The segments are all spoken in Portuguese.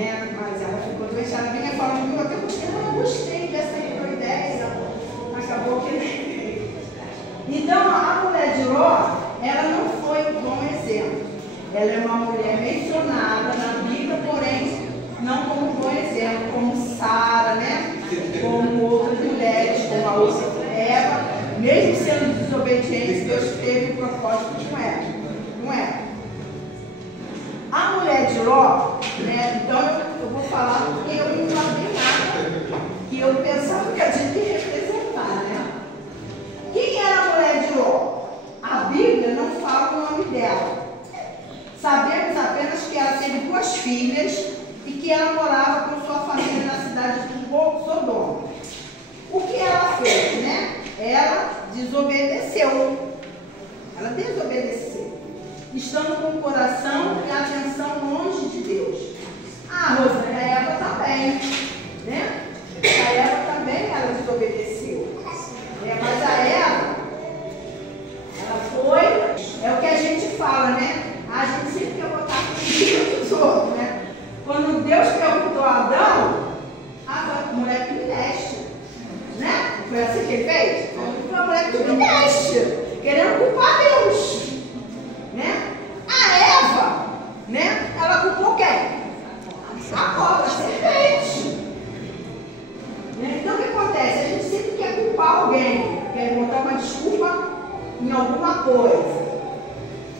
né? Mas ela ficou doente, ela vinha falando, eu até gostei dessa ideia, acabou que... Então, a mulher de Ló, ela não foi um bom exemplo. Ela é uma mulher mencionada na Bíblia, porém, não como um bom exemplo, como Sara, né? Como outras mulheres, como a outra Eva, mesmo sendo desobediente, Deus teve um propósito com ela. Não é? A mulher de Ló, né? Então eu vou falar porque eu não sabia nada que eu pensava que a gente ia representar, né? Quem era a mulher de Ló? A Bíblia não fala o nome dela. Sabemos apenas que ela teve 2 filhas e que ela morava com sua família na cidade de Sodoma. O que ela fez, né? Ela desobedeceu. Ela desobedeceu, estando com o coração e a atenção longe de Deus. A Eva também, né? A Eva também, ela desobedeceu. Mas a Eva, ela foi, é o que a gente fala, né? A gente sempre quer botar a vida dos outros, né? Quando Deus perguntou a Adão, a mulher que me deste, né? Foi assim que ele fez? Foi a mulher que me deste, querendo culpar Deus, né? A Eva, né? Ela culpou quem? A cobra, a serpente. Então o que acontece? A gente sempre quer culpar alguém, quer botar uma desculpa em alguma coisa.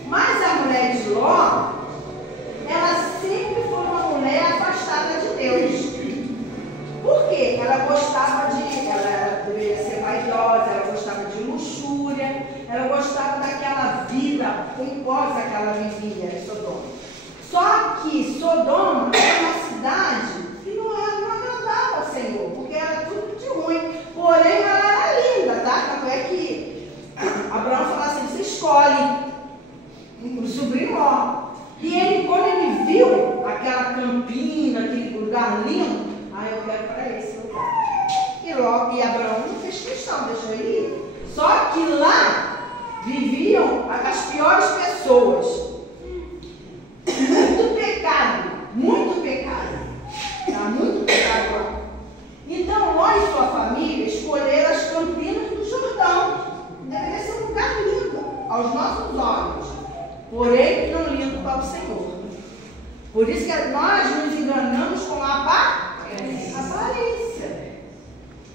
Mas a mulher de Ló, ela sempre foi uma mulher afastada de Deus. Por quê? Ela gostava ela deveria ser vaidosa, ela gostava de luxúria, ela gostava daquela vida pomposa que ela vivia em Sodoma. Só que Sodoma era uma cidade que não agradava ao Senhor, porque era tudo de ruim. Porém, ela era linda, tá? Tanto é que Abraão fala assim, você escolhe o sobrinho Ló. E ele, quando ele viu aquela campina, aquele lugar lindo, eu quero para esse lugar. E Abraão não fez questão, deixou ele ir. Só que lá viviam as piores pessoas. Muito pecado, muito pecado. Tá? Muito pecado lá. Então Ló e sua família escolheram as campinas do Jordão. Deveria ser um lugar lindo aos nossos olhos, porém não lindo para o Senhor. Por isso que nós nos enganamos com a aparência.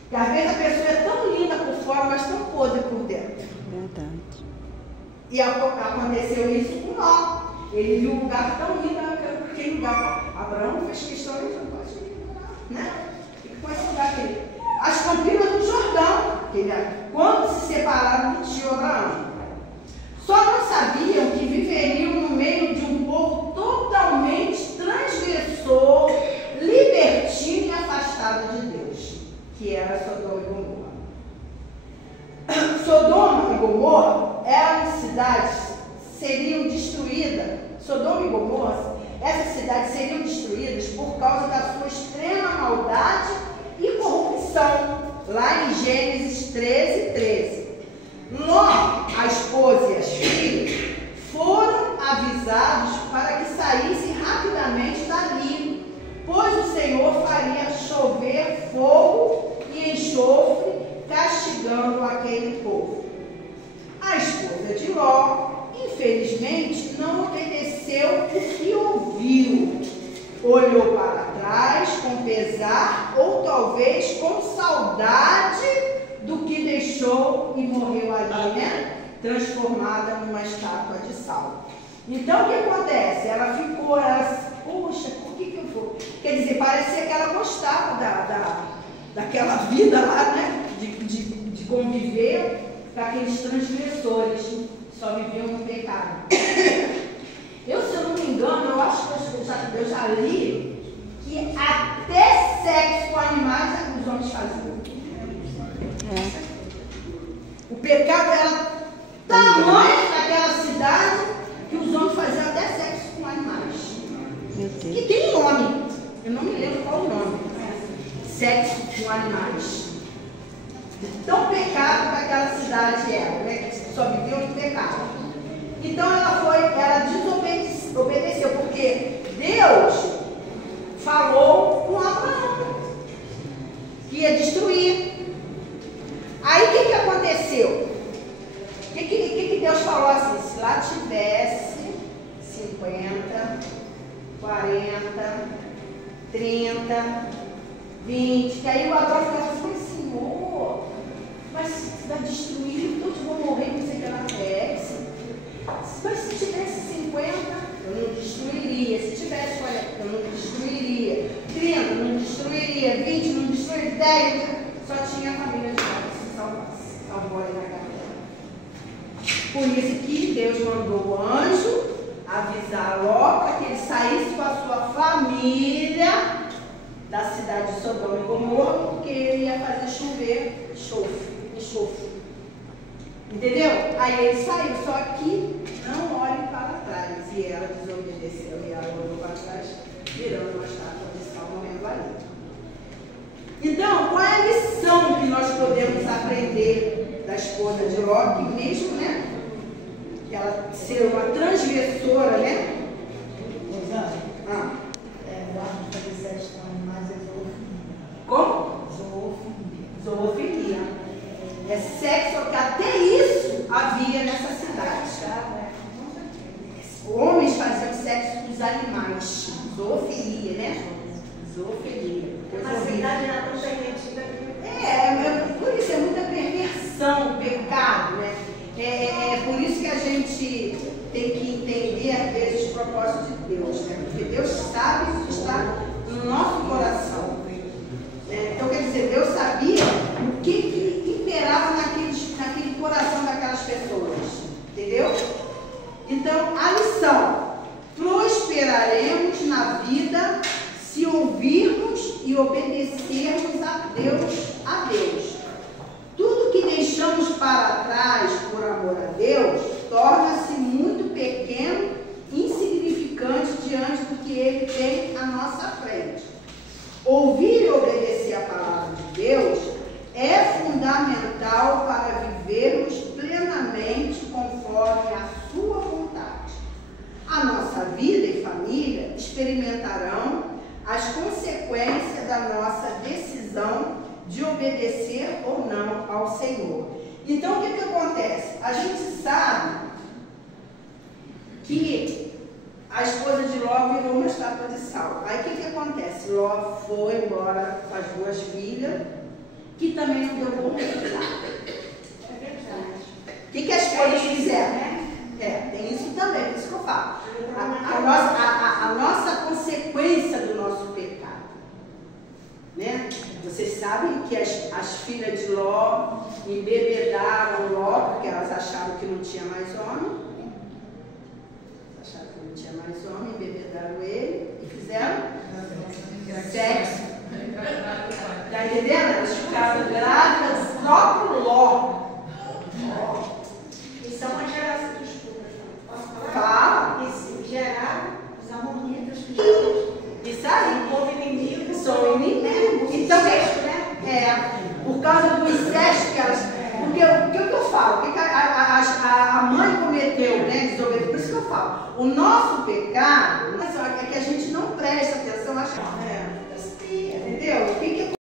Porque às vezes a pessoa é tão linda por fora, mas tão podre por dentro. Verdade. E aconteceu isso com Ló. Ele viu um lugar tão lindo, aquele lugar. Abraão fez questão de ir, né? Fica com esse lugar aqui. As campinas do Jordão, quando se separaram do tio Abraão. Só não sabiam que viveriam no meio de um povo totalmente transgressor, libertino e afastado de Deus, que era Sodoma e Gomorra. Sodoma e Gomorra eram cidades, seriam destruídas. Sodoma e Gomorra, essas cidades seriam destruídas por causa da sua extrema maldade e corrupção, lá em Gênesis 13:13. Ló, a esposa e as filhas, foram avisados para que saíssem rapidamente dali, pois o Senhor faria chover fogo e enxofre, castigando aquele povo. A esposa de Ló, infelizmente, não obedeceu o que ouviu. Olhou para trás com pesar ou talvez com saudade do que deixou e morreu ali, né? Transformada numa estátua de sal. Então o que acontece? Ela ficou, poxa, por que eu vou? Quer dizer, parecia que ela gostava daquela vida lá, né? De conviver com aqueles transgressores que só viviam no pecado. Se eu não me engano, eu acho que eu já li que até sexo com animais os homens faziam. O pecado era tamanho naquela cidade que os homens faziam até sexo com animais. Que tem nome, eu não me lembro qual o nome. Sexo com animais. Tão pecado que aquela cidade era, né? Que só viveu no pecado. Então ela desobedeceu, porque Deus falou 30, 20, que aí o Abraão ficava assim, Senhor, mas se vai destruir, todos vão morrer, não sei o que ela merece. Mas se tivesse 50, eu não destruiria. Se tivesse 40, eu não destruiria. 30, não destruiria. 20, não destruiria. 10, só tinha a família de Ló que se salvasse. Salvou ali na caverna. Por isso que Deus mandou o anjo avisar Ló para que ele saísse com a sua família da cidade de Sodoma e Gomorra, porque ele ia fazer chover enxofre. Entendeu? Aí ele saiu, só que não olhe para trás. E ela desobedeceu e ela olhou para trás, virando uma estátua de sal, morrendo ali. Então, qual é a lição que nós podemos aprender da esposa de Ló, que mesmo, né? Que ela ser uma transgressora, né? Como? Zoofilia. É sexo, que até isso havia nessa cidade. Homens faziam sexo com os animais. Zoofilia, né? Zoofilia. A cidade era tão permitida que... Por isso é muita perversão, pecado, né? É por isso que a gente tem que entender, às vezes, os propósitos de Deus, né? Porque Deus sabe o que está no nosso coração. Então, quer dizer, Deus sabia o que imperava naquele coração daquelas pessoas. Entendeu? Então, a lição: prosperaremos na vida se ouvirmos e obedecermos a Deus. Tudo que deixamos para trás por amor a Deus torna-se muito pequeno, insignificante diante do que Ele tem à nossa frente. Ouvir e obedecer a palavra de Deus é fundamental para vivermos plenamente conforme a sua vontade. A nossa vida e família experimentarão as consequências da nossa decisão de obedecer ou não ao Senhor. Então, o que acontece? A gente sabe que a esposa de Ló virou uma estátua de sal. Aí, o que acontece? Ló foi embora com as duas filhas, que também não deu bom resultado. É verdade. O que as esposas fizeram? Tem isso também, por isso que eu falo. A nossa consequência do nosso pecado. Né? Vocês sabem que as filhas de Ló embebedaram Ló, porque elas acharam que não tinha mais homem. Acharam que não tinha mais homem, embebedaram ele e fizeram sexo. Está entendendo? Elas ficaram grávidas do próprio Ló. Isso é uma geração de estudos. Posso falar? Fala. Isso geraram os amonitas que Jesus. Isso aí. O povo inimigo. São inimigos. Então, por causa do incesto que elas... Porque o que eu falo? O que a mãe cometeu, né? Desobedeceu. Por isso que eu falo. O nosso pecado é que a gente não presta atenção. Entendeu? O que